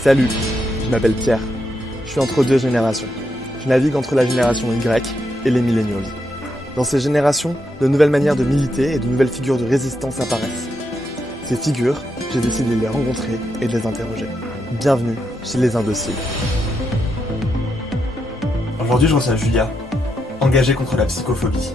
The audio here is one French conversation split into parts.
Salut, je m'appelle Pierre. Je suis entre deux générations. Je navigue entre la génération Y et les millennials. Dans ces générations, de nouvelles manières de militer et de nouvelles figures de résistance apparaissent. Ces figures, j'ai décidé de les rencontrer et de les interroger. Bienvenue chez les Indociles. Aujourd'hui, je reçois Julia, engagée contre la psychophobie.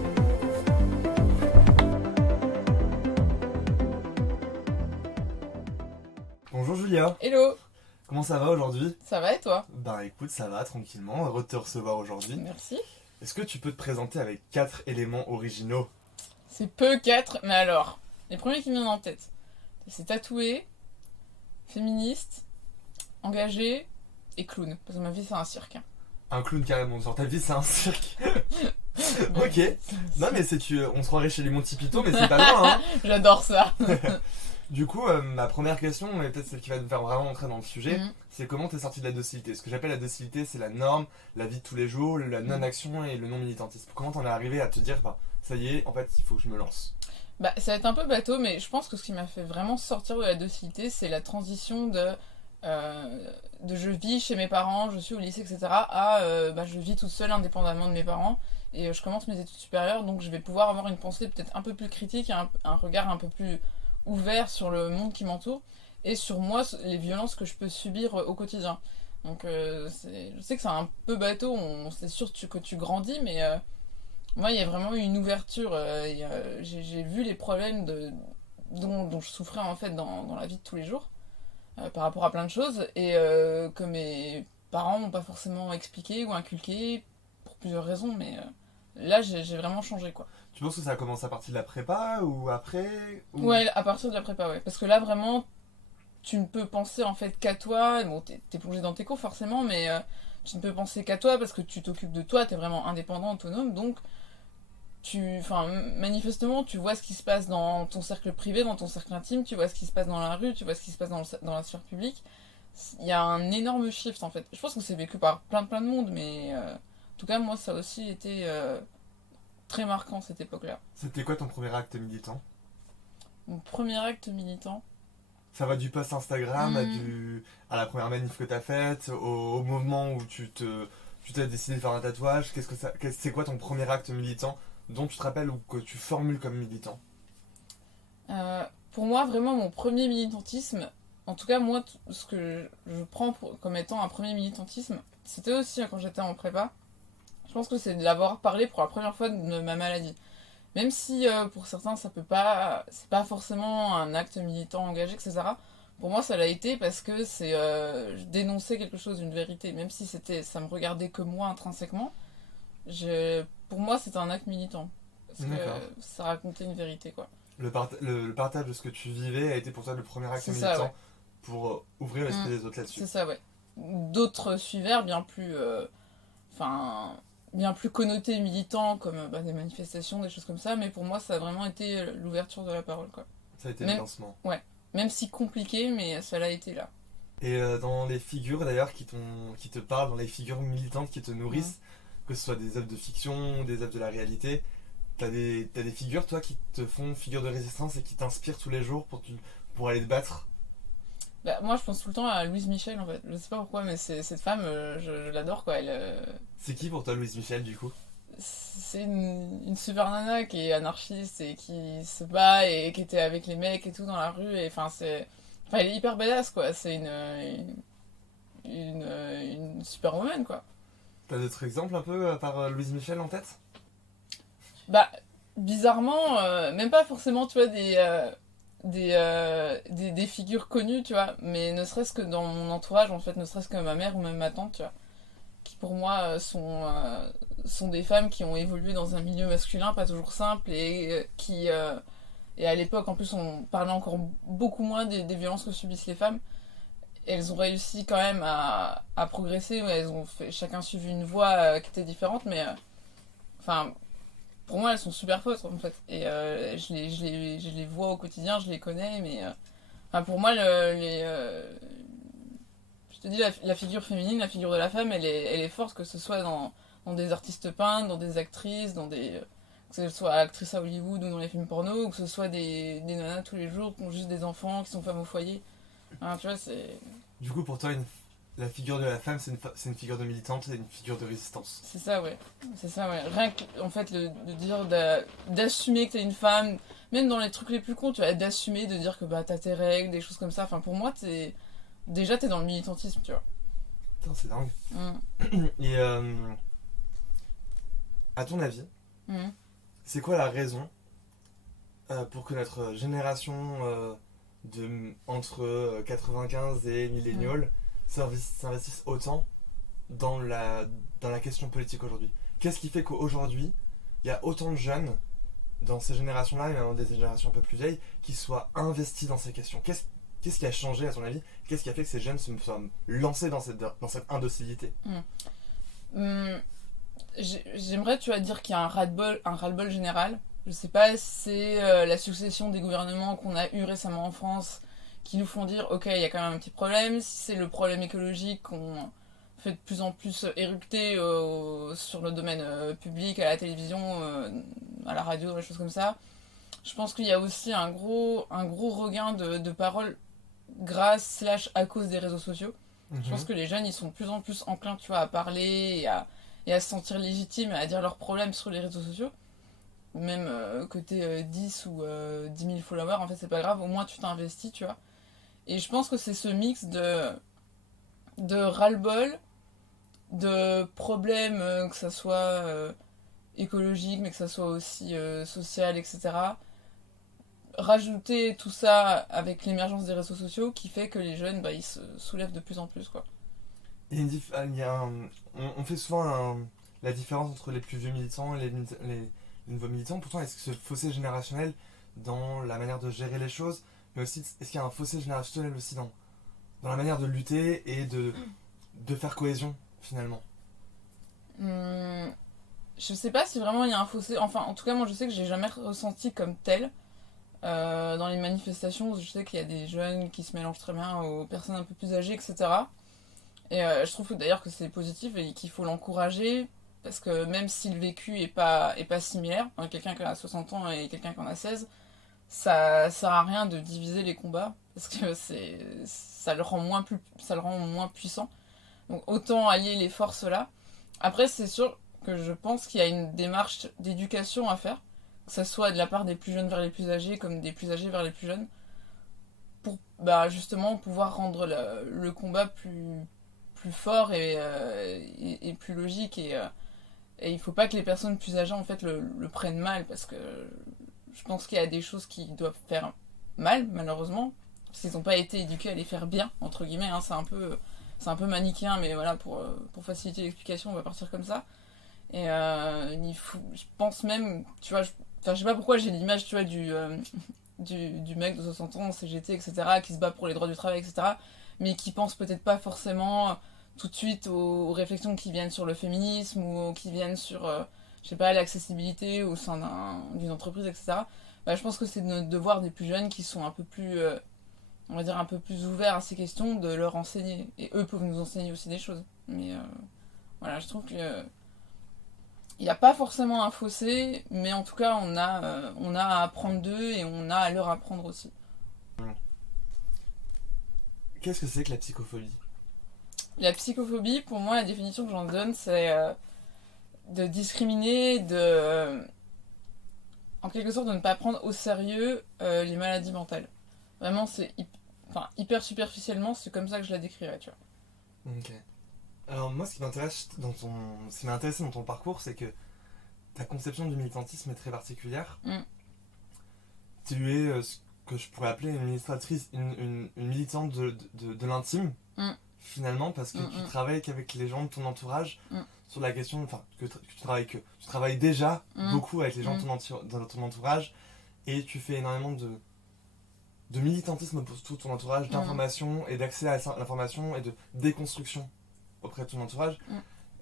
Bonjour Julia. Hello, Comment ça va aujourd'hui? ça va et toi? Bah écoute, ça va tranquillement, heureux de te recevoir aujourd'hui. Merci. Est-ce que tu peux te présenter avec 4 éléments originaux? C'est peu 4, mais alors, les premiers qui me viennent en tête, c'est tatoué, féministe, engagé et clown. Parce que ma vie c'est un cirque. Un clown carrément, genre ta vie c'est un cirque. Ok, non mais on se croirait chez les Monty Python mais c'est pas loin hein. J'adore ça. Du coup, ma première question, et peut-être celle qui va nous faire vraiment entrer dans le sujet, c'est comment t'es sorti de la docilité? Ce que j'appelle la docilité, c'est la norme, la vie de tous les jours, la non-action et le non-militantisme. Comment t'en es arrivé à te dire, bah, ça y est, en fait, il faut que je me lance? Bah, ça va être un peu bateau, mais je pense que ce qui m'a fait vraiment sortir de la docilité, c'est la transition de je vis chez mes parents, je suis au lycée, etc. à je vis toute seule indépendamment de mes parents. Et je commence mes études supérieures, donc je vais pouvoir avoir une pensée peut-être un peu plus critique, un regard un peu plus ouvert sur le monde qui m'entoure et sur moi, les violences que je peux subir au quotidien. Donc je sais que c'est un peu bateau, c'est sûr que tu grandis, mais moi il y a vraiment eu une ouverture. J'ai vu les problèmes dont je souffrais en fait dans la vie de tous les jours par rapport à plein de choses et que mes parents m'ont pas forcément expliqué ou inculqué pour plusieurs raisons, mais là j'ai vraiment changé quoi. Tu penses que ça a commencé à partir de la prépa ou après ou... Ouais, à partir de la prépa, ouais. Parce que là, vraiment, tu ne peux penser en fait qu'à toi. Bon, t'es plongé dans tes cours forcément, mais tu ne peux penser qu'à toi parce que tu t'occupes de toi, t'es vraiment indépendant, autonome. Donc, manifestement, tu vois ce qui se passe dans ton cercle privé, dans ton cercle intime, tu vois ce qui se passe dans la rue, tu vois ce qui se passe dans la sphère publique. Il y a un énorme shift en fait. Je pense que c'est vécu par plein de monde, mais en tout cas, moi, ça a aussi été très marquant cette époque-là. C'était quoi ton premier acte militant? Mon premier acte militant. Ça va du post Instagram à la première manif que t'as faite, au moment où tu t'as décidé de faire un tatouage. C'est quoi ton premier acte militant dont tu te rappelles ou que tu formules comme militant? Pour moi, vraiment, mon premier militantisme, en tout cas, moi, ce que je prends comme étant un premier militantisme, c'était aussi quand j'étais en prépa. Je pense que c'est de l'avoir parlé pour la première fois de ma maladie. Même si pour certains, c'est pas forcément un acte militant engagé, etc. Pour moi, ça l'a été parce que je dénonçais quelque chose, une vérité. Même si ça me regardait que moi intrinsèquement, pour moi, c'était un acte militant. Parce que ça racontait une vérité, quoi. Le partage de ce que tu vivais a été pour toi le premier acte militant ça, ouais. Pour ouvrir l'esprit des autres là-dessus. C'est ça, ouais. D'autres suivèrent bien plus... bien plus connotés militants, comme des manifestations, des choses comme ça, mais pour moi, ça a vraiment été l'ouverture de la parole, quoi. Ça a été le lancement. Ouais. Même si compliqué, mais ça l'a été là. Et dans les figures d'ailleurs qui te parlent, dans les figures militantes qui te nourrissent, que ce soit des œuvres de fiction, des œuvres de la réalité, t'as des figures toi qui te font figure de résistance et qui t'inspirent tous les jours pour aller te battre? Bah, moi je pense tout le temps à Louise Michel en fait, je sais pas pourquoi, mais cette femme, je l'adore quoi. C'est qui pour toi Louise Michel du coup? C'est une super nana qui est anarchiste et qui se bat et qui était avec les mecs et tout dans la rue, et elle est hyper badass quoi, c'est une superwoman quoi. T'as d'autres exemples un peu à part Louise Michel en tête? Bah, bizarrement, même pas forcément, tu vois, des figures connues, tu vois, mais ne serait-ce que dans mon entourage, en fait, ne serait-ce que ma mère ou même ma tante, tu vois, qui pour moi sont des femmes qui ont évolué dans un milieu masculin pas toujours simple et et à l'époque, en plus, on parlait encore beaucoup moins des violences que subissent les femmes. Et elles ont réussi quand même à progresser, elles ont chacun suivi une voie qui était différente, mais pour moi, elles sont super fortes en fait. Et je les vois au quotidien, je les connais, mais pour moi, je te dis, la figure féminine, la figure de la femme, elle est forte, que ce soit dans des artistes peintres, dans des actrices, que ce soit actrice à Hollywood ou dans les films porno, ou que ce soit des nanas tous les jours qui ont juste des enfants, qui sont femmes au foyer. Tu vois, Du coup, pour toi, la figure de la femme, c'est une figure de militante, c'est une figure de résistance. C'est ça, ouais. C'est ça, ouais. Rien que, en fait, de dire, d'assumer que t'es une femme, même dans les trucs les plus cons, tu vois, d'assumer, de dire que bah t'as tes règles, des choses comme ça. Enfin, pour moi, déjà, t'es dans le militantisme, tu vois. Putain, c'est dingue. Et à ton avis, Mm. c'est quoi la raison pour que notre génération entre 95 et millénial s'investisse autant dans la question politique aujourd'hui? Qu'est-ce qui fait qu'aujourd'hui, il y a autant de jeunes dans ces générations-là, et même des générations un peu plus vieilles, qui soient investis dans ces questions? Qu'est-ce qui a changé à ton avis? Qu'est-ce qui a fait que ces jeunes se soient lancés dans cette indocilité? Mm. J'aimerais, tu vas dire qu'il y a un ras-le-bol général. Je sais pas si c'est la succession des gouvernements qu'on a eu récemment en France qui nous font dire, ok, il y a quand même un petit problème. Si c'est le problème écologique qu'on fait de plus en plus éructer sur le domaine public, à la télévision, à la radio, des choses comme ça. Je pense qu'il y a aussi un gros regain de paroles grâce / à cause des réseaux sociaux. Je pense que les jeunes, ils sont de plus en plus enclins, tu vois, à parler et à se sentir légitimes, à dire leurs problèmes sur les réseaux sociaux. Même que t'aies 10 ou 10 000 followers, en fait, c'est pas grave, au moins tu t'investis, tu vois. Et je pense que c'est ce mix de ras-le-bol, de problèmes, que ça soit écologique, mais que ça soit aussi social, etc. Rajouter tout ça avec l'émergence des réseaux sociaux qui fait que les jeunes, bah, ils se soulèvent de plus en plus, quoi. Il y a on fait souvent la différence entre les plus vieux militants et les nouveaux militants. Pourtant, est-ce que ce fossé générationnel dans la manière de gérer les choses, mais aussi est-ce qu'il y a un fossé générationnel aussi dans la manière de lutter et de faire cohésion finalement? Je sais pas si vraiment il y a un fossé. Enfin, en tout cas, moi je sais que j'ai jamais ressenti comme tel. Dans les manifestations, je sais qu'il y a des jeunes qui se mélangent très bien aux personnes un peu plus âgées, etc. Et je trouve d'ailleurs que c'est positif et qu'il faut l'encourager parce que même si le vécu est pas similaire, hein, quelqu'un qui a 60 ans et quelqu'un qui en a 16, ça sert à rien de diviser les combats parce que ça le rend moins puissant. Donc autant allier les forces là. Après, c'est sûr que je pense qu'il y a une démarche d'éducation à faire, que ce soit de la part des plus jeunes vers les plus âgés comme des plus âgés vers les plus jeunes, pour bah, justement pouvoir rendre le combat plus fort et plus logique. Et il faut pas que les personnes plus âgées en fait le prennent mal parce que je pense qu'il y a des choses qui doivent faire mal, malheureusement, parce qu'ils n'ont pas été éduqués à les faire bien, entre guillemets. Hein, c'est un peu manichéen, mais voilà, pour faciliter l'explication, on va partir comme ça. Et je pense même, tu vois, je sais pas pourquoi j'ai l'image, tu vois, du mec de 60 ans, CGT, etc., qui se bat pour les droits du travail, etc., mais qui pense peut-être pas forcément tout de suite aux réflexions qui viennent sur le féminisme ou qui viennent sur, je sais pas, l'accessibilité au sein d'une entreprise, etc. Bah, je pense que c'est de notre devoir des plus jeunes qui sont un peu plus, on va dire, un peu plus ouverts à ces questions, de leur enseigner. Et eux peuvent nous enseigner aussi des choses. Mais voilà, je trouve que il n'y a pas forcément un fossé, mais en tout cas, on a à apprendre d'eux et on a à leur apprendre aussi. Qu'est-ce que c'est que la psychophobie? La psychophobie, pour moi, la définition que j'en donne, c'est de discriminer, en quelque sorte, de ne pas prendre au sérieux les maladies mentales. Vraiment, enfin, hyper superficiellement, c'est comme ça que je la décrirais, tu vois. Ok. Alors moi, ce qui m'a intéressé dans ton parcours, c'est que ta conception du militantisme est très particulière. Tu es ce que je pourrais appeler une administratrice, une militante de l'intime, finalement, parce que tu travailles qu'avec les gens de ton entourage sur la question, enfin, tu travailles déjà beaucoup avec les gens dans ton entourage, et tu fais énormément de militantisme pour tout ton entourage, d'information et d'accès à l'information et de déconstruction auprès de ton entourage.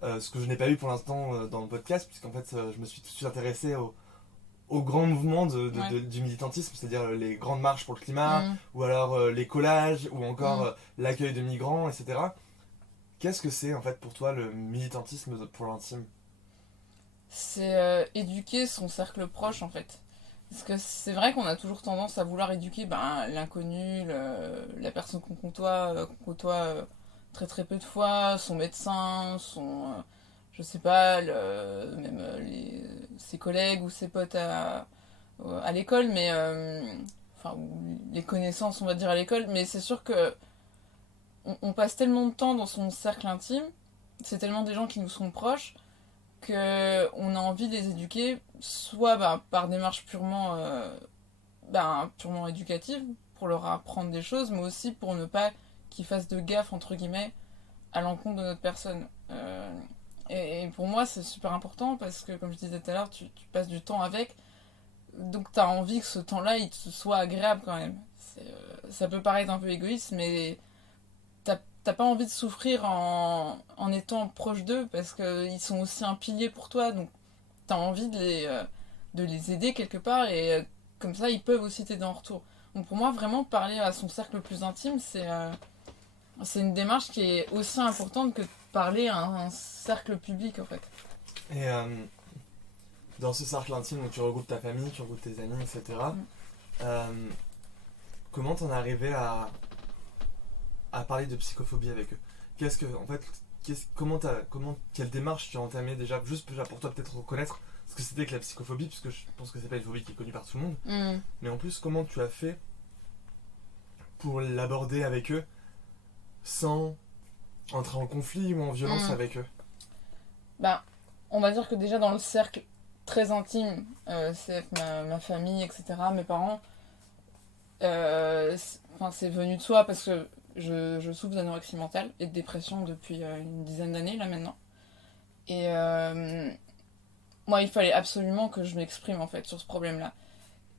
Ce que je n'ai pas eu pour l'instant dans le podcast, puisqu'en fait je me suis tout de suite intéressé au grand mouvement du militantisme, c'est-à-dire les grandes marches pour le climat, ou alors les collages, ou encore l'accueil de migrants, etc. Qu'est-ce que c'est en fait pour toi le militantisme pour l'intime? C'est éduquer son cercle proche en fait. Parce que c'est vrai qu'on a toujours tendance à vouloir éduquer l'inconnu, la personne qu'on côtoie très très peu de fois, son médecin, je sais pas, même ses collègues ou ses potes à l'école, enfin, ou les connaissances, on va dire, à l'école, mais c'est sûr que on passe tellement de temps dans son cercle intime, c'est tellement des gens qui nous sont proches, que on a envie de les éduquer, soit par démarche purement éducative, pour leur apprendre des choses, mais aussi pour ne pas qu'ils fassent de gaffe, entre guillemets, à l'encontre de notre personne. Et pour moi, c'est super important parce que, comme je disais tout à l'heure, tu passes du temps avec, donc tu as envie que ce temps-là, il te soit agréable quand même. Ça peut paraître un peu égoïste, mais t'as pas envie de souffrir en étant proche d'eux parce qu'ils sont aussi un pilier pour toi, donc t'as envie de les aider quelque part et comme ça ils peuvent aussi t'aider en retour. Donc pour moi, vraiment parler à son cercle le plus intime, c'est une démarche qui est aussi importante que de parler à un cercle public en fait. Et dans ce cercle intime où tu regroupes ta famille, tu regroupes tes amis, etc., comment t'en es arrivé à parler de psychophobie avec eux? Qu'est-ce que, en fait, quelle démarche tu as entamée déjà, juste pour toi peut-être reconnaître ce que c'était que la psychophobie, puisque je pense que c'est pas une phobie qui est connue par tout le monde, mais en plus, comment tu as fait pour l'aborder avec eux sans entrer en conflit ou en violence avec eux? On va dire que déjà dans le cercle très intime, c'est avec ma famille, etc., mes parents, c'est venu de soi parce que je souffre d'anorexie mentale et de dépression depuis une dizaine d'années là maintenant. Et moi, il fallait absolument que je m'exprime en fait sur ce problème-là.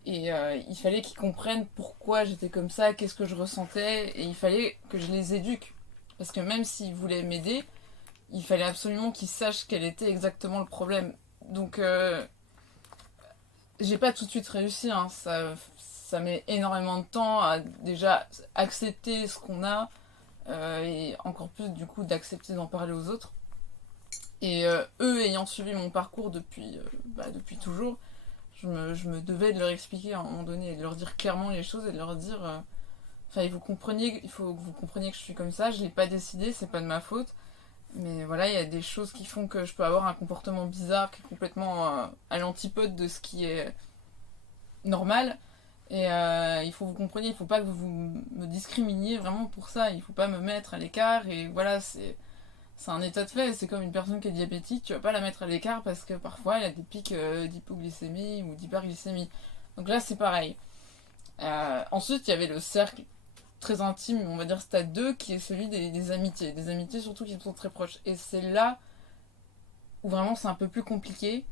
Et il fallait qu'ils comprennent pourquoi j'étais comme ça, qu'est-ce que je ressentais, et il fallait que je les éduque. Parce que même s'ils voulaient m'aider, il fallait absolument qu'ils sachent quel était exactement le problème. Donc, j'ai pas tout de suite réussi, hein. Ça met énormément de temps à déjà accepter ce qu'on a, et encore plus du coup d'accepter d'en parler aux autres. Et eux ayant suivi mon parcours depuis toujours, je me devais de leur expliquer à un moment donné et de leur dire clairement les choses et de leur dire il faut que vous compreniez que je suis comme ça, je l'ai pas décidé, c'est pas de ma faute, mais voilà, il y a des choses qui font que je peux avoir un comportement bizarre qui est complètement à l'antipode de ce qui est normal. Et il faut que vous compreniez, il faut pas que vous me discriminiez vraiment pour ça, il faut pas me mettre à l'écart, et voilà, c'est un état de fait, c'est comme une personne qui est diabétique, tu vas pas la mettre à l'écart parce que parfois elle a des pics d'hypoglycémie ou d'hyperglycémie. Donc là c'est pareil. Ensuite il y avait le cercle très intime, on va dire stade 2, qui est celui des amitiés. Des amitiés surtout qui sont très proches. Et c'est là où vraiment c'est un peu plus compliqué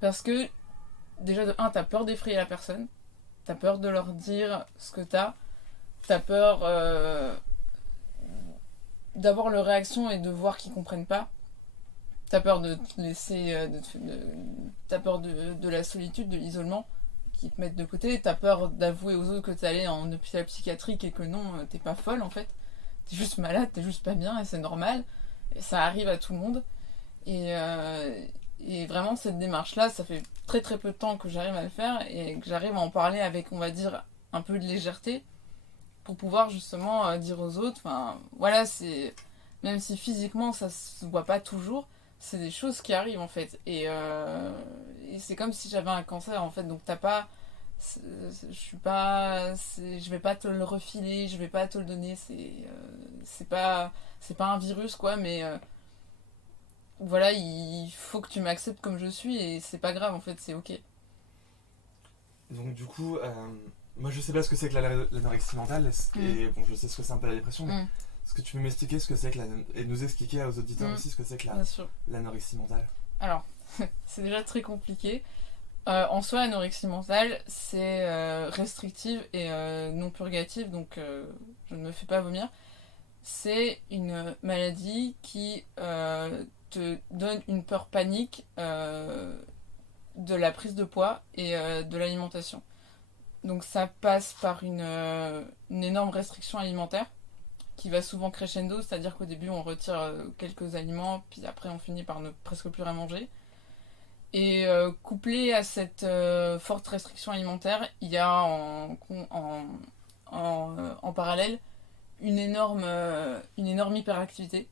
parce que déjà de 1, t'as peur d'effrayer la personne, t'as peur de leur dire ce que t'as peur d'avoir leur réaction et de voir qu'ils comprennent pas. T'as peur de te laisser. T'as peur de la solitude, de l'isolement qui te mettent de côté. T'as peur d'avouer aux autres que t'es allé en hôpital psychiatrique et que non, t'es pas folle en fait. T'es juste malade, t'es juste pas bien et c'est normal. Et ça arrive à tout le monde. Et vraiment, cette démarche-là, ça fait très très peu de temps que j'arrive à le faire et que j'arrive à en parler avec, on va dire, un peu de légèreté pour pouvoir justement dire aux autres, voilà, c'est même si physiquement ça se voit pas toujours, c'est des choses qui arrivent en fait, et c'est comme si j'avais un cancer en fait, donc t'as pas, je vais pas te le refiler, je vais pas te le donner, c'est pas un virus quoi, mais voilà, il faut que tu m'acceptes comme je suis et c'est pas grave en fait, c'est ok. Donc du coup, moi je sais pas ce que c'est que l'anorexie mentale, et bon, je sais ce que c'est un peu la dépression, mais est-ce que tu peux m'expliquer ce que c'est que et nous expliquer aux auditeurs aussi ce que c'est que l'anorexie mentale? Alors, c'est déjà très compliqué. En soi, l'anorexie mentale, c'est restrictive et non purgative, donc je ne me fais pas vomir. C'est une maladie qui te donne une peur panique de la prise de poids et de l'alimentation. Donc ça passe par une énorme restriction alimentaire qui va souvent crescendo, c'est-à-dire qu'au début on retire quelques aliments, puis après on finit par ne presque plus rien manger. Et couplé à cette forte restriction alimentaire, il y a en parallèle une énorme hyperactivité.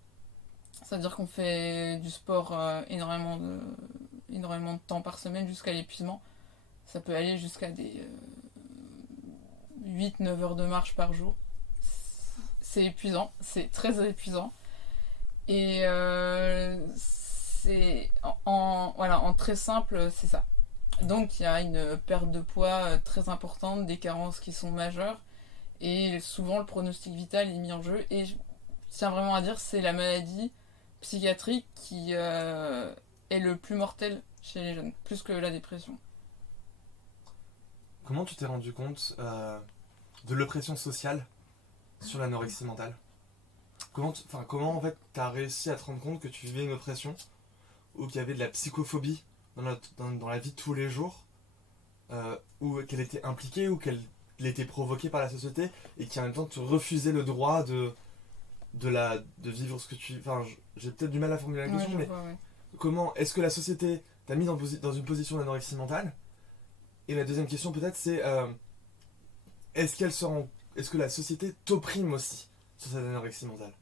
C'est-à-dire qu'on fait du sport énormément de temps par semaine jusqu'à l'épuisement. Ça peut aller jusqu'à des 8-9 heures de marche par jour. C'est épuisant, c'est très épuisant. Et voilà, en très simple, c'est ça. Donc il y a une perte de poids très importante, des carences qui sont majeures, et souvent le pronostic vital est mis en jeu. Et je tiens vraiment à dire, c'est la maladie psychiatrique qui est le plus mortel chez les jeunes, plus que la dépression. Comment tu t'es rendu compte de l'oppression sociale sur l'anorexie mentale? Comment en fait t'as réussi à te rendre compte que tu vivais une oppression ou qu'il y avait de la psychophobie dans la vie de tous les jours, ou qu'elle était impliquée ou qu'elle était provoquée par la société et qu'en même temps tu refusais le droit de vivre ce que tu... Enfin, j'ai peut-être du mal à formuler la question, mais ouais. comment est-ce que la société t'a mis dans une position d'anorexie mentale? Et la deuxième question peut-être c'est est-ce que la société t'opprime aussi sur cette anorexie mentale?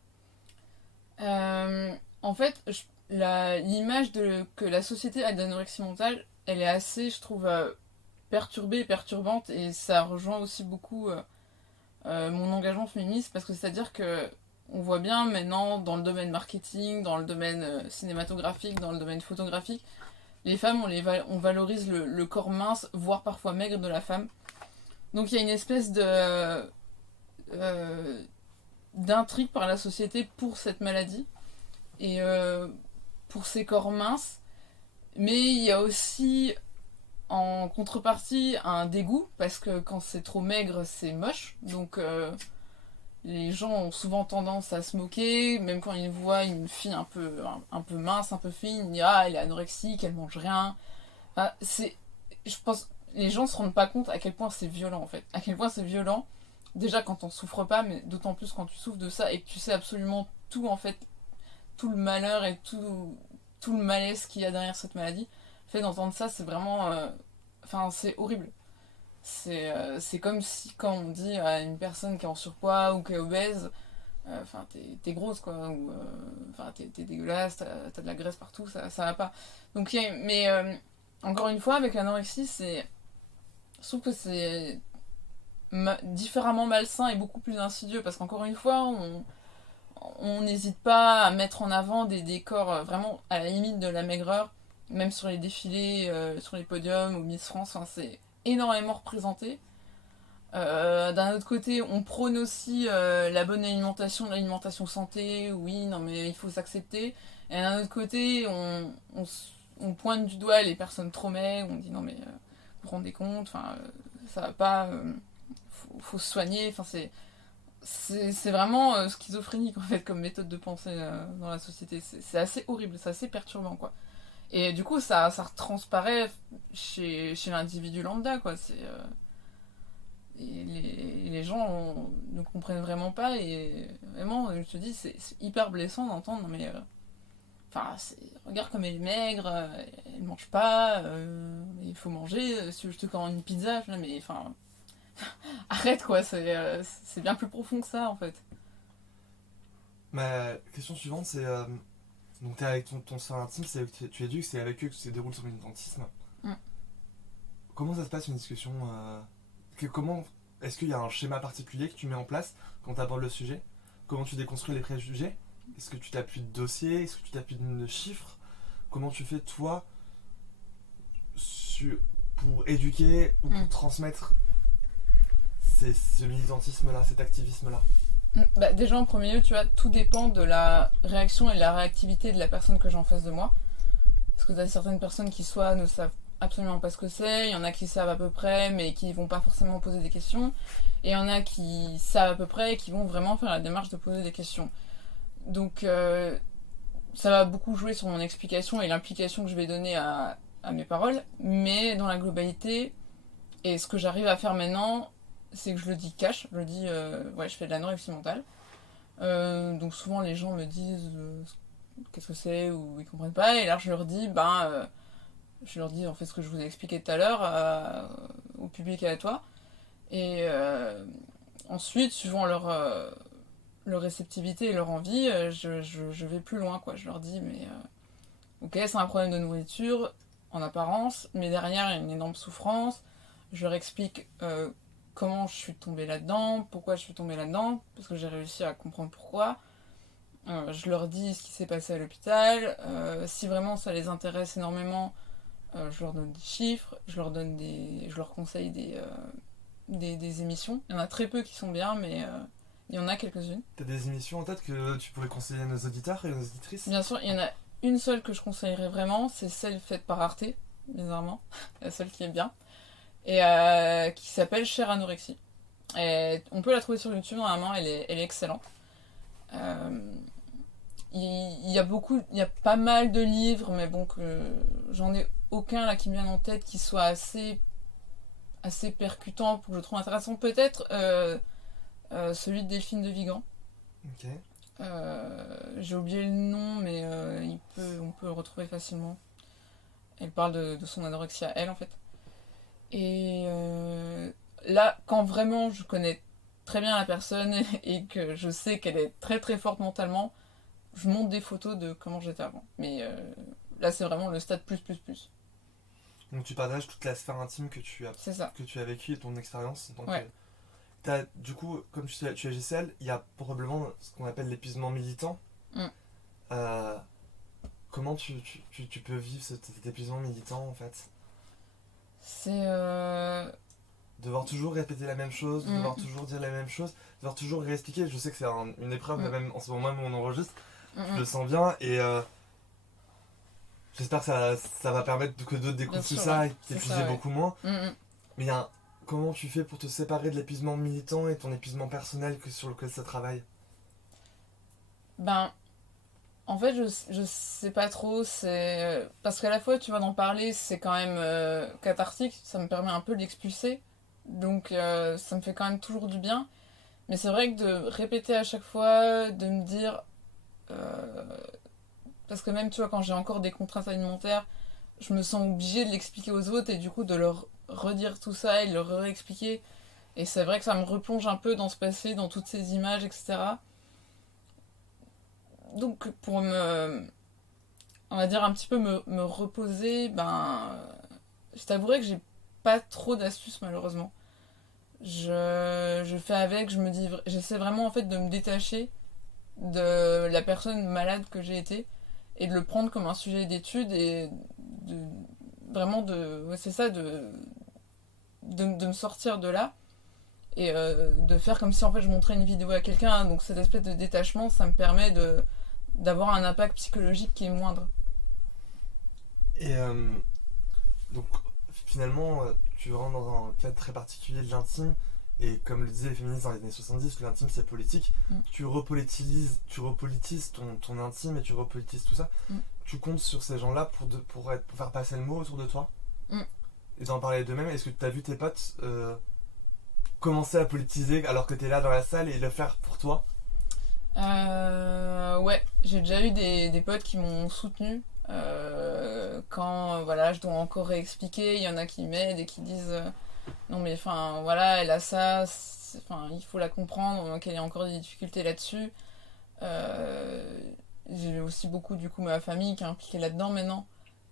En fait, l'image que la société a d'anorexie mentale, elle est assez, je trouve, perturbée, perturbante, et ça rejoint aussi beaucoup mon engagement féministe, parce que c'est-à-dire que on voit bien maintenant dans le domaine marketing, dans le domaine cinématographique, dans le domaine photographique, les femmes, on valorise le corps mince, voire parfois maigre de la femme. Donc il y a une espèce d'intrigue par la société pour cette maladie et pour ces corps minces, mais il y a aussi en contrepartie un dégoût, parce que quand c'est trop maigre c'est moche, donc les gens ont souvent tendance à se moquer, même quand ils voient une fille un peu mince, un peu fine, ils disent ah elle est anorexique, elle mange rien. Enfin, je pense les gens se rendent pas compte à quel point c'est violent en fait, à quel point c'est violent. Déjà quand on souffre pas, mais d'autant plus quand tu souffres de ça et que tu sais absolument tout en fait, tout le malheur et tout le malaise qu'il y a derrière cette maladie. Fait d'entendre ça, c'est vraiment, enfin c'est horrible. C'est comme si quand on dit à une personne qui est en surpoids ou qui est obèse, enfin t'es grosse quoi, ou enfin t'es dégueulasse, t'as de la graisse partout, ça va pas. Donc mais encore une fois avec l'anorexie, je trouve que c'est différemment malsain et beaucoup plus insidieux, parce qu'encore une fois on n'hésite pas à mettre en avant des décors vraiment à la limite de la maigreur, même sur les défilés, sur les podiums ou Miss France, enfin, c'est énormément représenté. D'un autre côté, on prône aussi la bonne alimentation, l'alimentation santé, oui, non mais il faut s'accepter. Et d'un autre côté, on pointe du doigt les personnes trop maigres, on dit non mais vous vous rendez compte, enfin, ça va pas, faut se soigner, enfin c'est vraiment schizophrénique en fait comme méthode de pensée dans la société. C'est assez horrible, c'est assez perturbant quoi. Et du coup ça transparaît chez l'individu lambda quoi. Et les gens ne comprennent vraiment pas, et vraiment je te dis c'est hyper blessant d'entendre non mais enfin regarde comme elle est maigre, elle mange pas, il faut manger, si je te commande une pizza, mais enfin arrête quoi, c'est bien plus profond que ça en fait. Ma question suivante c'est donc t'es avec ton soeur intime, tu éduques, c'est avec eux que se déroule ton militantisme. Mm. Comment ça se passe une discussion comment est-ce qu'il y a un schéma particulier que tu mets en place quand tu abordes le sujet? Comment tu déconstruis les préjugés? Est-ce que tu t'appuies de dossiers? Est-ce que tu t'appuies de chiffres? Comment tu fais toi pour éduquer ou pour transmettre ce militantisme-là, cet activisme-là? Bah, déjà en premier lieu, tu vois, tout dépend de la réaction et de la réactivité de la personne que j'ai en face de moi. Parce que tu as certaines personnes qui soit ne savent absolument pas ce que c'est, il y en a qui savent à peu près mais qui vont pas forcément poser des questions, et il y en a qui savent à peu près et qui vont vraiment faire la démarche de poser des questions. Donc ça va beaucoup jouer sur mon explication et l'implication que je vais donner à mes paroles, mais dans la globalité, et ce que j'arrive à faire maintenant, c'est que je le dis cash, je le dis ouais je fais de l'anorexie mentale. Donc souvent les gens me disent qu'est-ce que c'est, ou ils comprennent pas, et là je leur dis je leur dis en fait ce que je vous ai expliqué tout à l'heure au public et à toi. Et ensuite, suivant leur réceptivité et leur envie, je vais plus loin, quoi. Je leur dis, mais ok, c'est un problème de nourriture en apparence, mais derrière, il y a une énorme souffrance. Je leur explique comment je suis tombée là-dedans, pourquoi je suis tombée là-dedans, parce que j'ai réussi à comprendre pourquoi. Je leur dis ce qui s'est passé à l'hôpital. Si vraiment ça les intéresse énormément, je leur donne des chiffres, je leur conseille des émissions. Il y en a très peu qui sont bien, mais il y en a quelques-unes. T'as des émissions en tête que tu pourrais conseiller à nos auditeurs et nos auditrices? Bien sûr, il y en a une seule que je conseillerais vraiment, c'est celle faite par Arte, bizarrement, la seule qui est bien, et qui s'appelle Chère Anorexie. Et on peut la trouver sur YouTube, normalement, elle est excellente. Il y a pas mal de livres, mais bon, j'en ai aucun là qui me vienne en tête qui soit assez percutant pour que je trouve intéressant. Peut-être celui de Delphine de Vigan. Ok. J'ai oublié le nom, mais on peut le retrouver facilement. Elle parle de son anorexie à elle, en fait. Et là, quand vraiment je connais très bien la personne et que je sais qu'elle est très très forte mentalement, je monte des photos de comment j'étais avant. Mais là, c'est vraiment le stade plus. Donc tu partages toute la sphère intime que tu C'est ça. as vécue et ton expérience. Donc, Ouais. du coup, comme tu es GCL, il y a probablement ce qu'on appelle l'épuisement militant. Comment tu peux vivre cet épuisement militant en fait? C'est Devoir toujours répéter la même chose, devoir toujours dire la même chose, devoir toujours réexpliquer. Je sais que c'est une épreuve, même en ce moment même où on enregistre, je le sens bien et j'espère que ça va permettre que d'autres découvrent tout ça et t'épuiser beaucoup moins. Mais comment tu fais pour te séparer de l'épuisement militant et ton épuisement personnel sur lequel ça travaille? Ben, en fait, je sais pas trop. C'est parce qu'à la fois, tu vois, d'en parler, c'est quand même cathartique. Ça me permet un peu d'expulser. Donc, ça me fait quand même toujours du bien. Mais c'est vrai que de répéter à chaque fois, de me dire... parce que même, tu vois, quand j'ai encore des contraintes alimentaires, je me sens obligée de l'expliquer aux autres et du coup de leur redire tout ça et de leur réexpliquer. Et c'est vrai que ça me replonge un peu dans ce passé, dans toutes ces images, etc. Donc pour on va dire un petit peu me reposer, je t'avouerai que j'ai pas trop d'astuces malheureusement. Je fais avec, j'essaie vraiment en fait de me détacher de la personne malade que j'ai été et de le prendre comme un sujet d'étude et c'est ça, de me sortir de là et de faire comme si en fait je montrais une vidéo à quelqu'un. Donc cette espèce de détachement, ça me permet d'avoir un impact psychologique qui est moindre. Et donc finalement tu rentres dans un cadre très particulier de l'intime et comme le disaient les féministes dans les années 70, que l'intime c'est politique. Tu repolitises ton intime et tu repolitises tout ça. Tu comptes sur ces gens-là pour faire passer le mot autour de toi et d'en parler d'eux-mêmes. Est-ce que tu as vu tes potes commencer à politiser alors que tu es là dans la salle et le faire pour toi? Ouais, j'ai déjà eu des potes qui m'ont soutenu quand voilà, je dois encore réexpliquer. Il y en a qui m'aident et qui disent non mais enfin voilà, elle a ça, il faut la comprendre, qu'elle a encore des difficultés là-dessus. J'ai aussi beaucoup du coup ma famille qui est impliquée là-dedans maintenant,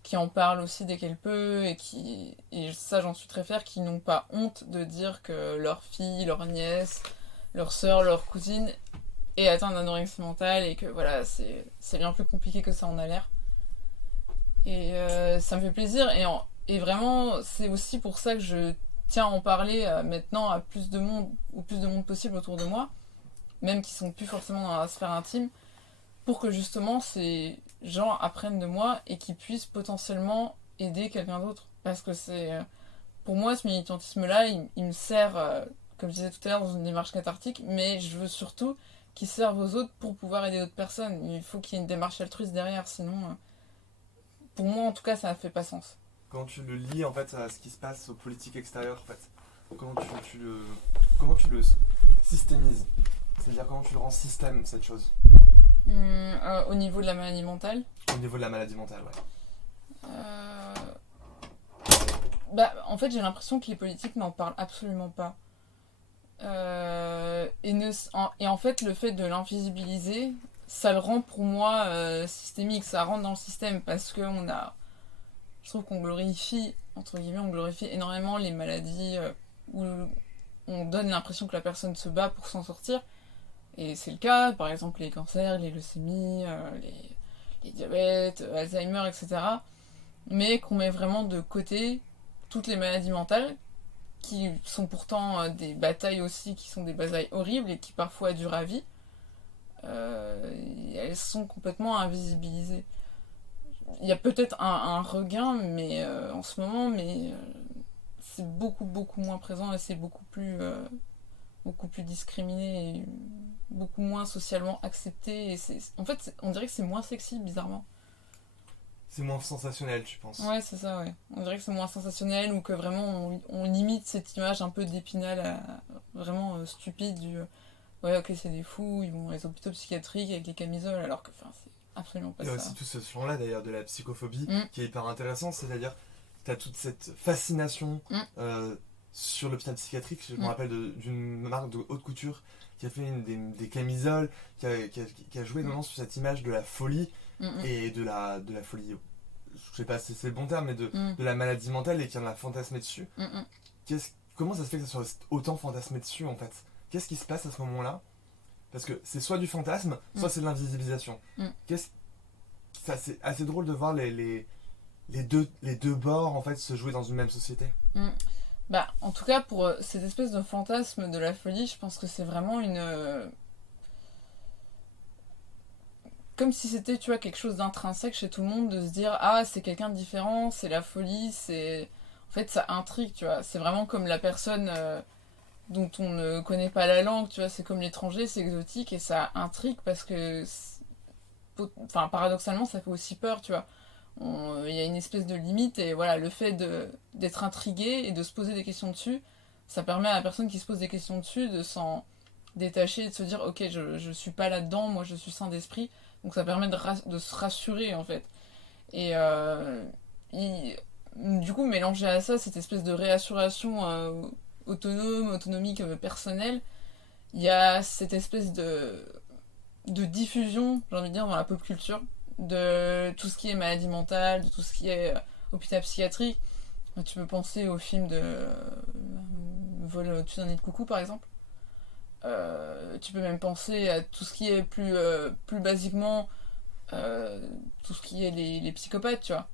qui en parle aussi dès qu'elle peut et ça j'en suis très fière, qui n'ont pas honte de dire que leur fille, leur nièce, leur soeur, leur cousine est atteinte d'anorexie mentale et que voilà, c'est bien plus compliqué que ça en a l'air. Et ça me fait plaisir et vraiment c'est aussi pour ça que je tiens à en parler maintenant à plus de monde, au plus de monde possible autour de moi, même qui sont plus forcément dans la sphère intime, pour que justement ces gens apprennent de moi et qu'ils puissent potentiellement aider quelqu'un d'autre. Parce que pour moi ce militantisme-là, il me sert, comme je disais tout à l'heure, dans une démarche cathartique, mais je veux surtout qu'il serve aux autres pour pouvoir aider d'autres personnes. Il faut qu'il y ait une démarche altruiste derrière, sinon, pour moi en tout cas, ça ne fait pas sens. Quand tu le lis en fait à ce qui se passe aux politiques extérieures, en fait, comment tu le systémises? C'est-à-dire comment tu le rends système, cette chose? Au niveau de la maladie mentale? Au niveau de la maladie mentale, ouais. Bah, en fait, j'ai l'impression que les politiques n'en parlent absolument pas. Et en fait, le fait de l'invisibiliser, ça le rend pour moi systémique, ça rentre dans le système parce que je trouve qu'on glorifie, entre guillemets, on glorifie énormément les maladies où on donne l'impression que la personne se bat pour s'en sortir. Et c'est le cas, par exemple les cancers, les leucémies, les diabètes, Alzheimer, etc. Mais qu'on met vraiment de côté toutes les maladies mentales qui sont pourtant des batailles aussi, qui sont des batailles horribles et qui parfois durent à vie. Elles sont complètement invisibilisées. Il y a peut-être un regain mais en ce moment, mais c'est beaucoup beaucoup moins présent et c'est beaucoup plus discriminé et beaucoup moins socialement accepté. Et en fait, on dirait que c'est moins sexy, bizarrement. C'est moins sensationnel, tu penses? Ouais, c'est ça, ouais. On dirait que c'est moins sensationnel ou que vraiment on limite cette image un peu d'Épinal vraiment stupide du ouais, ok, c'est des fous, ils vont dans les hôpitaux psychiatriques avec les camisoles, alors que enfin, c'est absolument pas Il y a ça. aussi tout ce champ-là d'ailleurs de la psychophobie Mm. qui est hyper intéressant, c'est-à-dire tu as toute cette fascination Mm. sur l'hôpital psychiatrique. Je me Mm. rappelle d'une marque de haute couture qui a fait des camisoles, qui a joué vraiment sur cette image de la folie Mm. et de la folie, je sais pas si c'est le bon terme, mais Mm. de la maladie mentale et qui en a fantasmé dessus. Mm. Comment ça se fait que ça soit autant fantasmé dessus en fait? Qu'est-ce qui se passe à ce moment-là? Parce que c'est soit du fantasme, soit c'est de l'invisibilisation. Mm. C'est assez drôle de voir les deux bords en fait se jouer dans une même société. Mm. Bah, en tout cas, pour cette espèce de fantasme de la folie, je pense que c'est vraiment comme si c'était, tu vois, quelque chose d'intrinsèque chez tout le monde, de se dire, ah, c'est quelqu'un de différent, c'est la folie, c'est... En fait, ça intrigue, tu vois. C'est vraiment comme la personne dont on ne connaît pas la langue, tu vois. C'est comme l'étranger, c'est exotique, et ça intrigue parce que... Enfin, paradoxalement, ça fait aussi peur, tu vois. Il y a une espèce de limite, et voilà, le fait d'être intrigué et de se poser des questions dessus, ça permet à la personne qui se pose des questions dessus de s'en détacher et de se dire, ok, je suis pas là-dedans, moi je suis sain d'esprit. Donc ça permet de se rassurer en fait. Et du coup, mélangé à ça, cette espèce de réassuration autonomique, personnelle, il y a cette espèce de diffusion, j'ai envie de dire, dans la pop culture, de tout ce qui est maladie mentale, de tout ce qui est hôpital psychiatrique. Tu peux penser au film de Vol au-dessus d'un nid de coucou par exemple. Tu peux même penser à tout ce qui est plus basiquement tout ce qui est les psychopathes, tu vois,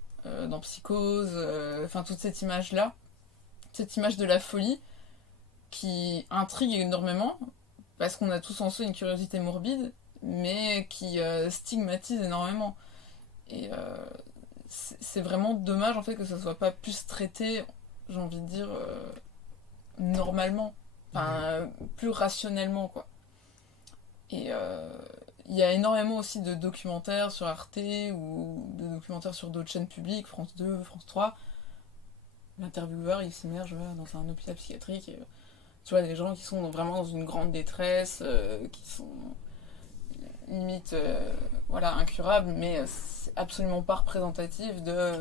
dans Psychose, enfin toute cette image-là, cette image de la folie qui intrigue énormément parce qu'on a tous en soi une curiosité morbide, mais qui stigmatise énormément. Et c'est vraiment dommage en fait que ça soit pas plus traité, j'ai envie de dire, normalement. Enfin, plus rationnellement, quoi. Et il y a énormément aussi de documentaires sur Arte ou de documentaires sur d'autres chaînes publiques, France 2, France 3. L'intervieweur, il s'immerge dans un hôpital psychiatrique. Et, tu vois, des gens qui sont vraiment dans une grande détresse, qui sont limite voilà, incurables, mais c'est absolument pas représentatif de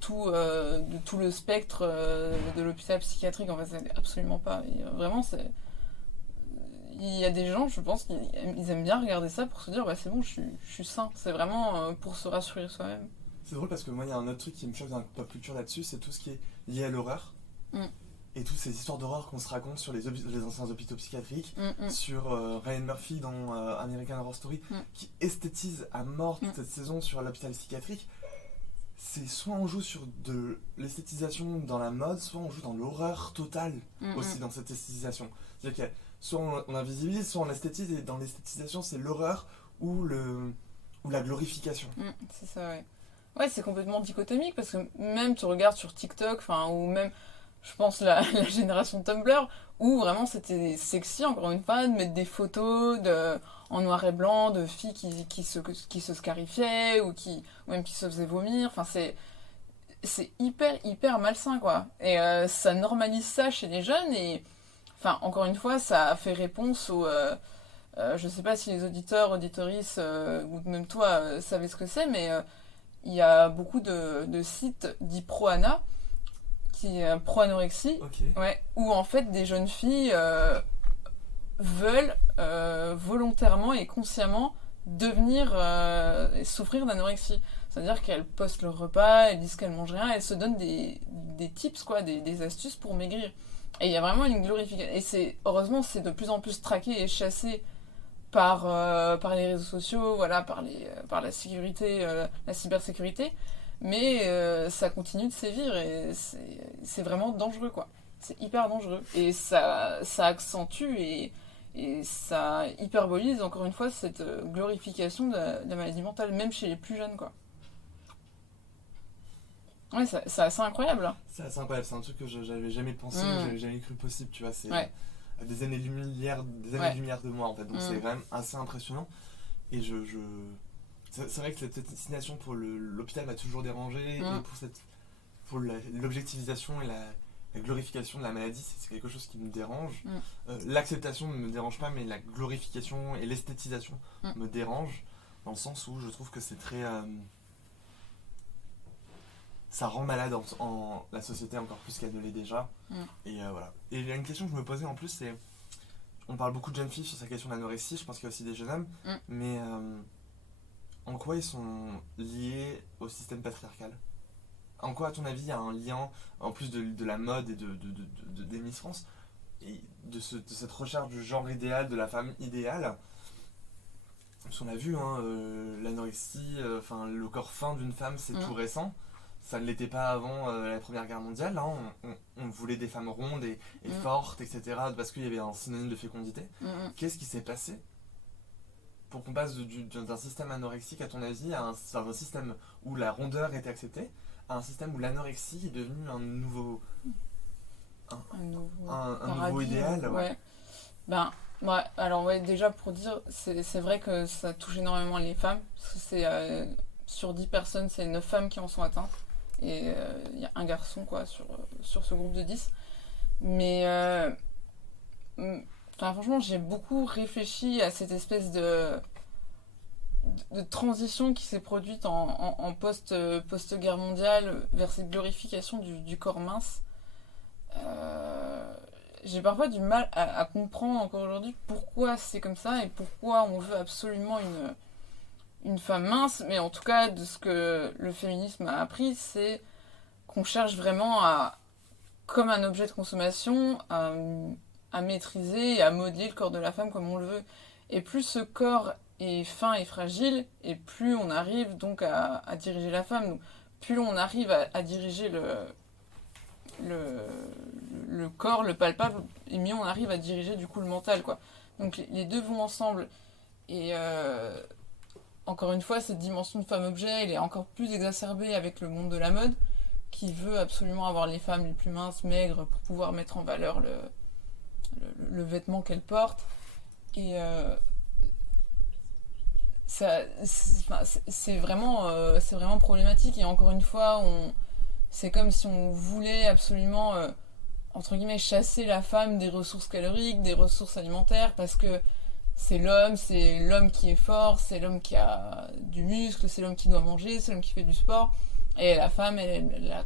tout le spectre de l'hôpital psychiatrique. En fait, c'est absolument pas. Et, vraiment, il y a des gens, je pense, ils aiment bien regarder ça pour se dire, bah, c'est bon, je suis sain. C'est vraiment pour se rassurer soi-même. C'est drôle parce que moi, il y a un autre truc qui me choque dans la pop culture là-dessus, c'est tout ce qui est lié à l'horreur. Mm. Et toutes ces histoires d'horreur qu'on se raconte sur les anciens hôpitaux psychiatriques, Mm. sur Ryan Murphy dans American Horror Story, Mm. qui esthétise à mort toute cette saison sur l'hôpital psychiatrique. C'est soit on joue sur de l'esthétisation dans la mode, soit on joue dans l'horreur totale aussi dans cette esthétisation. C'est-à-dire qu'il y a soit on invisibilise, soit on esthétise, et dans l'esthétisation, c'est l'horreur ou la glorification. C'est ça, ouais. Ouais, c'est complètement dichotomique parce que même tu regardes sur TikTok, ou même, je pense, la génération Tumblr, où vraiment c'était sexy, encore une fois, de mettre des photos en noir et blanc de filles qui se scarifiaient ou même qui se faisaient vomir. Enfin, c'est hyper malsain, quoi. Et ça normalise ça chez les jeunes et, enfin, encore une fois, ça fait réponse au... je sais pas si les auditeurs, auditorices, ou même toi, savez ce que c'est, mais il y a beaucoup de sites dits pro-ANA qui est pro-anorexie, Ok. ouais, où en fait des jeunes filles veulent volontairement et consciemment devenir et souffrir d'anorexie. C'est-à-dire qu'elles postent leur repas, elles disent qu'elles mangent rien, elles se donnent des tips, quoi, des astuces pour maigrir. Et il y a vraiment une glorification. Et heureusement, c'est de plus en plus traqué et chassé par les réseaux sociaux, voilà, par la sécurité, la cybersécurité. Mais ça continue de sévir et c'est vraiment dangereux, quoi. C'est hyper dangereux. Et ça accentue et ça hyperbolise, encore une fois, cette glorification de la maladie mentale, même chez les plus jeunes, quoi. Ouais, c'est assez incroyable, hein. C'est assez incroyable, c'est un truc que j'avais jamais pensé, j'avais jamais cru possible, tu vois, c'est Ouais. à des années-lumière de moi en fait, donc c'est quand même assez impressionnant. Et c'est vrai que cette fascination pour l'hôpital m'a toujours dérangé, et pour l'objectivisation et la glorification de la maladie, c'est quelque chose qui me dérange. L'acceptation ne me dérange pas, mais la glorification et l'esthétisation me dérangent, dans le sens où je trouve que c'est très... ça rend malade en la société encore plus qu'elle ne l'est déjà. Et voilà. Et il y a une question que je me posais en plus, c'est... On parle beaucoup de jeunes filles sur sa question d'anorexie, je pense qu'il y a aussi des jeunes hommes, mais en quoi ils sont liés au système patriarcal? En quoi, à ton avis, il y a un lien, en plus de la mode et des Miss France, et de cette recherche du genre idéal, de la femme idéale? Parce qu'on a vu, hein, l'anorexie, le corps fin d'une femme, c'est tout récent. Ça ne l'était pas avant la Première Guerre mondiale. Hein. On voulait des femmes rondes et fortes, etc. parce qu'il y avait un synonyme de fécondité. Qu'est-ce qui s'est passé pour qu'on passe d'un système anorexique, à ton avis, à un système où la rondeur était acceptée, à un système où l'anorexie est devenu un nouveau idéal? Ouais. Ben, ouais, alors ouais, déjà pour dire, c'est vrai que ça touche énormément les femmes, parce que c'est sur 10 personnes, c'est 9 femmes qui en sont atteintes. Et il y a un garçon, quoi, sur ce groupe de 10. Mais franchement, j'ai beaucoup réfléchi à cette espèce de transition qui s'est produite en post-guerre mondiale vers cette glorification du corps mince. J'ai parfois du mal à comprendre encore aujourd'hui pourquoi c'est comme ça et pourquoi on veut absolument une femme mince, mais en tout cas, de ce que le féminisme a appris, c'est qu'on cherche vraiment comme un objet de consommation, à maîtriser et à modeler le corps de la femme comme on le veut. Et plus ce corps est fin et fragile, et plus on arrive donc à diriger la femme. Donc, plus on arrive à diriger le corps, le palpable, et mieux on arrive à diriger du coup le mental, quoi. Donc les deux vont ensemble. Et encore une fois, cette dimension de femme-objet, elle est encore plus exacerbée avec le monde de la mode, qui veut absolument avoir les femmes les plus minces, maigres, pour pouvoir mettre en valeur le vêtement qu'elles portent. Et c'est vraiment problématique. Et encore une fois, c'est comme si on voulait absolument, entre guillemets, chasser la femme des ressources caloriques, des ressources alimentaires, parce que c'est l'homme qui est fort, c'est l'homme qui a du muscle, c'est l'homme qui doit manger, c'est l'homme qui fait du sport. Et la femme, elle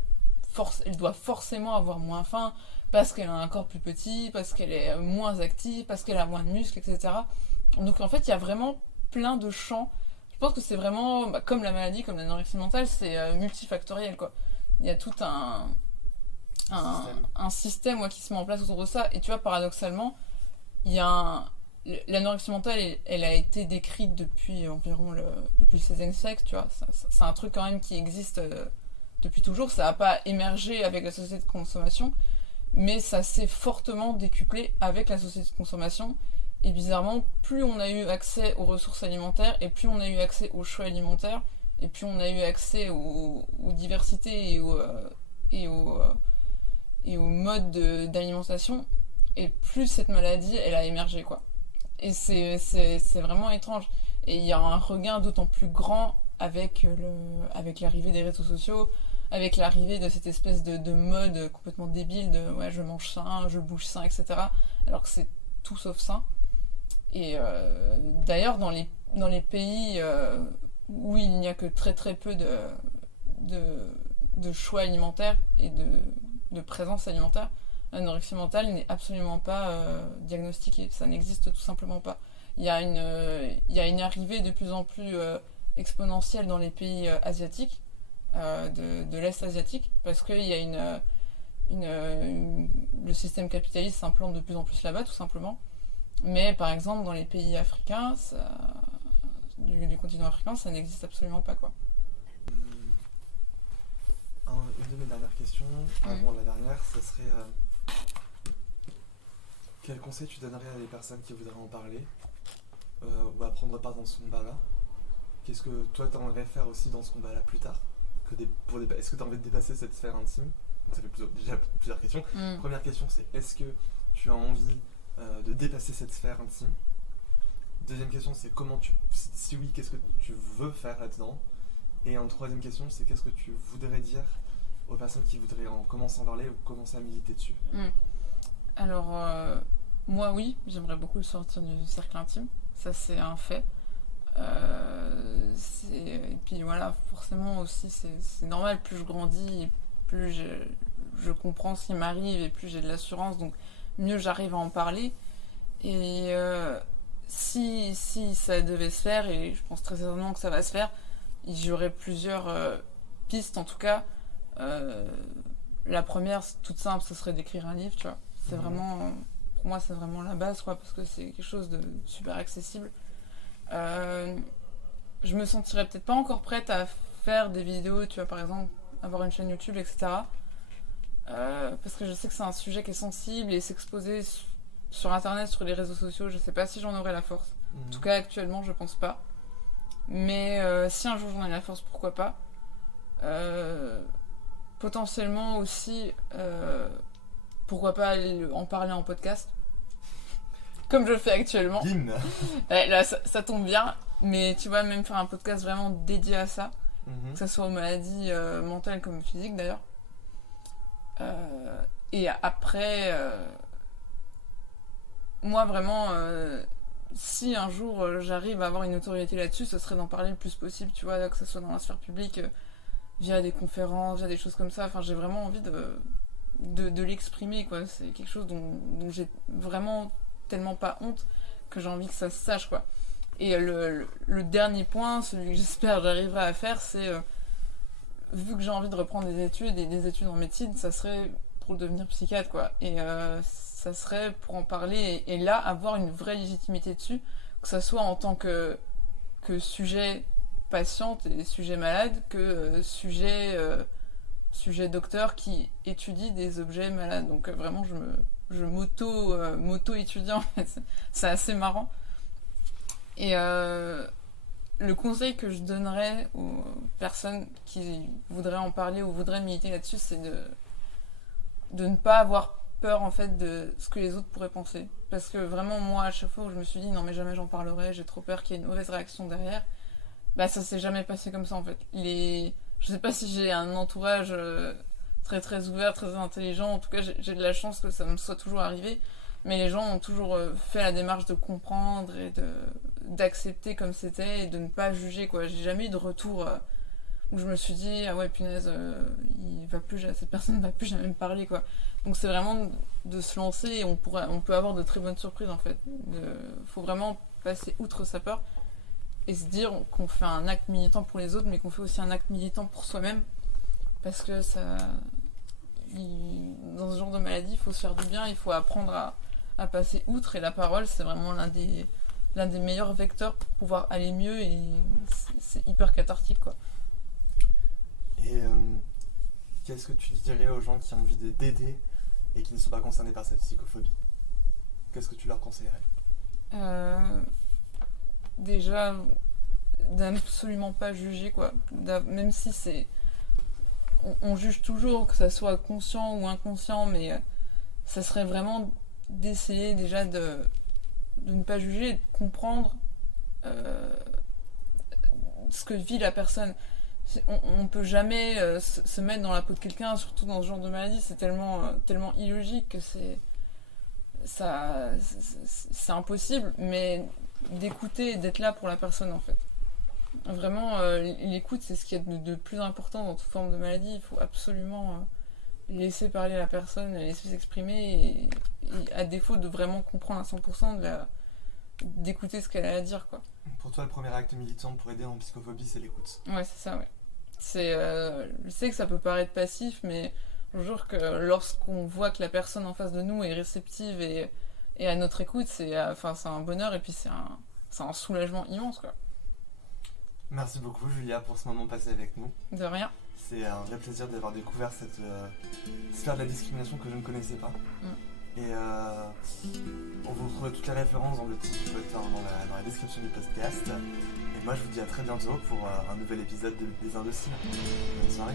doit forcément avoir moins faim, parce qu'elle a un corps plus petit, parce qu'elle est moins active, parce qu'elle a moins de muscles, etc. Donc en fait, il y a vraiment plein de champs. Je pense que c'est vraiment, comme la maladie, comme l'anorexie mentale, c'est multifactoriel, quoi. Il y a tout un système qui se met en place autour de ça. Et tu vois, paradoxalement, il y a l'anorexie mentale, elle a été décrite depuis environ depuis le XVIe siècle, tu vois. C'est un truc quand même qui existe depuis toujours. Ça n'a pas émergé avec la société de consommation, mais ça s'est fortement décuplé avec la société de consommation. Et bizarrement, plus on a eu accès aux ressources alimentaires, et plus on a eu accès aux choix alimentaires, et plus on a eu accès aux diversités et aux modes d'alimentation, et plus cette maladie, elle a émergé, quoi. Et c'est vraiment étrange. Et il y a un regain d'autant plus grand avec l'arrivée des réseaux sociaux, avec l'arrivée de cette espèce de mode complètement débile de ouais, je mange sain, je bouge sain, etc. Alors que c'est tout sauf sain. Et d'ailleurs, dans les pays où il n'y a que très très peu de choix alimentaires et de de présence alimentaire, l'anorexie mentale n'est absolument pas diagnostiquée. Ça n'existe tout simplement pas. Il y a une arrivée de plus en plus exponentielle dans les pays asiatiques, de l'Est asiatique, parce qu'il y a le système capitaliste s'implante de plus en plus là-bas, tout simplement. Mais par exemple, dans les pays africains, du continent africain, ça n'existe absolument pas, quoi. Une de mes dernières questions, avant la dernière, ce serait quel conseil tu donnerais à des personnes qui voudraient en parler ou à prendre part dans ce combat-là? Qu'est-ce que toi tu aimerais faire aussi dans ce combat-là plus tard? Est-ce que tu as envie de dépasser cette sphère intime? Donc ça fait déjà plusieurs questions. Première question, c'est est-ce que tu as envie de dépasser cette sphère intime? Deuxième question, c'est si oui, qu'est-ce que tu veux faire là-dedans? Et en troisième question, c'est qu'est-ce que tu voudrais dire aux personnes qui voudraient en commencer à en parler ou commencer à militer dessus? Alors, moi oui, j'aimerais beaucoup le sortir du cercle intime, ça c'est un fait. Et puis voilà, forcément aussi, c'est normal, plus je grandis, et plus je comprends ce qui m'arrive et plus j'ai de l'assurance, donc mieux j'arrive à en parler. Et si ça devait se faire, et je pense très certainement que ça va se faire, j'aurais plusieurs pistes en tout cas. La première, c'est toute simple, ce serait d'écrire un livre, tu vois. C'est vraiment, pour moi, c'est vraiment la base, quoi, parce que c'est quelque chose de super accessible. Je me sentirais peut-être pas encore prête à faire des vidéos, tu vois, par exemple, avoir une chaîne YouTube, etc. Parce que je sais que c'est un sujet qui est sensible et s'exposer sur Internet, sur les réseaux sociaux, je sais pas si j'en aurais la force. En tout cas, actuellement, je pense pas. Mais si un jour j'en ai la force, pourquoi pas. Potentiellement aussi, pourquoi pas en parler en podcast, comme je le fais actuellement. Ouais, là, ça tombe bien, mais tu vois, même faire un podcast vraiment dédié à ça, que ce soit aux maladies mentales comme physiques d'ailleurs. Et après, moi vraiment, si un jour j'arrive à avoir une notoriété là-dessus, ce serait d'en parler le plus possible, tu vois, que ce soit dans la sphère publique, via des conférences, via des choses comme ça. Enfin, j'ai vraiment envie de l'exprimer, quoi. C'est quelque chose dont j'ai vraiment tellement pas honte que j'ai envie que ça se sache, quoi. Et le dernier point, celui que j'espère j'arriverai à faire, c'est vu que j'ai envie de reprendre des études et des études en médecine, ça serait pour devenir psychiatre, quoi. Et ça serait pour en parler et là avoir une vraie légitimité dessus, que ça soit en tant que sujet patiente et sujet malade que sujet docteur qui étudie des objets malades. Donc vraiment je m'auto-étudie en fait. C'est assez marrant. Et le conseil que je donnerais aux personnes qui voudraient en parler ou voudraient militer là-dessus, c'est de ne pas avoir peur en fait de ce que les autres pourraient penser. Parce que vraiment moi à chaque fois où je me suis dit non mais jamais j'en parlerai, j'ai trop peur qu'il y ait une mauvaise réaction derrière, bah ça s'est jamais passé comme ça en fait. Je sais pas si j'ai un entourage très très ouvert, très intelligent, en tout cas j'ai de la chance que ça me soit toujours arrivé, mais les gens ont toujours fait la démarche de comprendre et d'accepter comme c'était et de ne pas juger, quoi. J'ai jamais eu de retour où je me suis dit ah ouais punaise, cette personne va plus jamais me parler, quoi. Donc c'est vraiment de se lancer et on peut avoir de très bonnes surprises en fait. Faut vraiment passer outre sa peur et se dire qu'on fait un acte militant pour les autres, mais qu'on fait aussi un acte militant pour soi-même, parce que dans ce genre de maladie, il faut se faire du bien, il faut apprendre à passer outre, et la parole, c'est vraiment l'un des meilleurs vecteurs pour pouvoir aller mieux, et c'est hyper cathartique, quoi. Et qu'est-ce que tu dirais aux gens qui ont envie d'aider et qui ne sont pas concernés par cette psychophobie? Qu'est-ce que tu leur conseillerais? Déjà, d'absolument pas juger, quoi. Même si on juge toujours, que ça soit conscient ou inconscient, mais ça serait vraiment d'essayer déjà de ne pas juger et de comprendre ce que vit la personne. On peut jamais se mettre dans la peau de quelqu'un, surtout dans ce genre de maladie, c'est tellement illogique que c'est impossible, mais d'écouter et d'être là pour la personne en fait. Vraiment, l'écoute, c'est ce qu'il y a de plus important dans toute forme de maladie. Il faut absolument laisser parler la personne, la laisser s'exprimer et à défaut de vraiment comprendre à 100% d'écouter ce qu'elle a à dire, quoi. Pour toi, le premier acte militant pour aider en psychophobie, c'est l'écoute. Ouais, c'est ça, ouais. Je sais que ça peut paraître passif, mais je vous jure que lorsqu'on voit que la personne en face de nous est réceptive et à notre écoute, c'est un bonheur et puis c'est un soulagement immense, quoi. Merci beaucoup, Julia, pour ce moment passé avec nous. De rien. C'est un vrai plaisir d'avoir découvert cette sphère de la discrimination que je ne connaissais pas. Et on vous retrouve toutes les références dans le titre du podcast, dans la description du podcast. Et moi, je vous dis à très bientôt pour un nouvel épisode des Indociles. Bonne soirée.